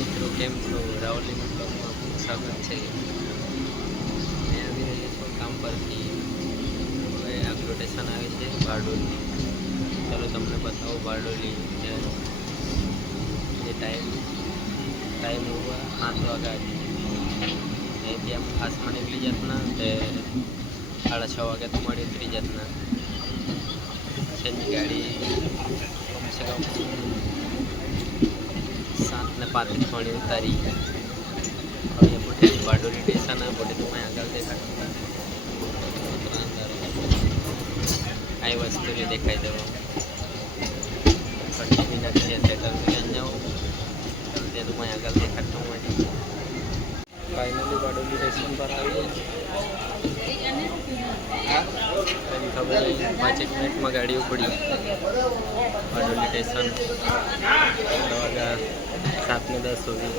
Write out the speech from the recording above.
મિત્રો કેમ છો? રાવલી બ્લોગમાં આપનું સ્વાગત છે. મેં આવી રહ્યો છું કામ પરથી. હવે આપણું સ્ટેશન આવે છે બારડોલી. ચાલો તમને બતાવું બારડોલી. જે ટાઈમ હોવા 7 વાગ્યા અહીંથી આમ ખાસમાં નીકળી જતના તે 6:30 વાગે તો મળી ઉતરી જતના. છેલ્લી ગાડી કમસે કમ 7:35 થોડી ઉતારી. હવે બોટેથી બારડોલી સ્ટેશન બોટેથી મેં આગળ દેખાડું આ વસ્તુની દેખાઈ દેવો 30 મિનિટ છે સેટલ કરી જાઉં તે તો મેં આગળ દેખાડતું હોય. ફાઇનલી બારડોલી સ્ટેશન પર આવી ખબર નહીં 5 મિનિટમાં ગાડી ઉપડી. બારડોલી સ્ટેશન 7:10 સુધી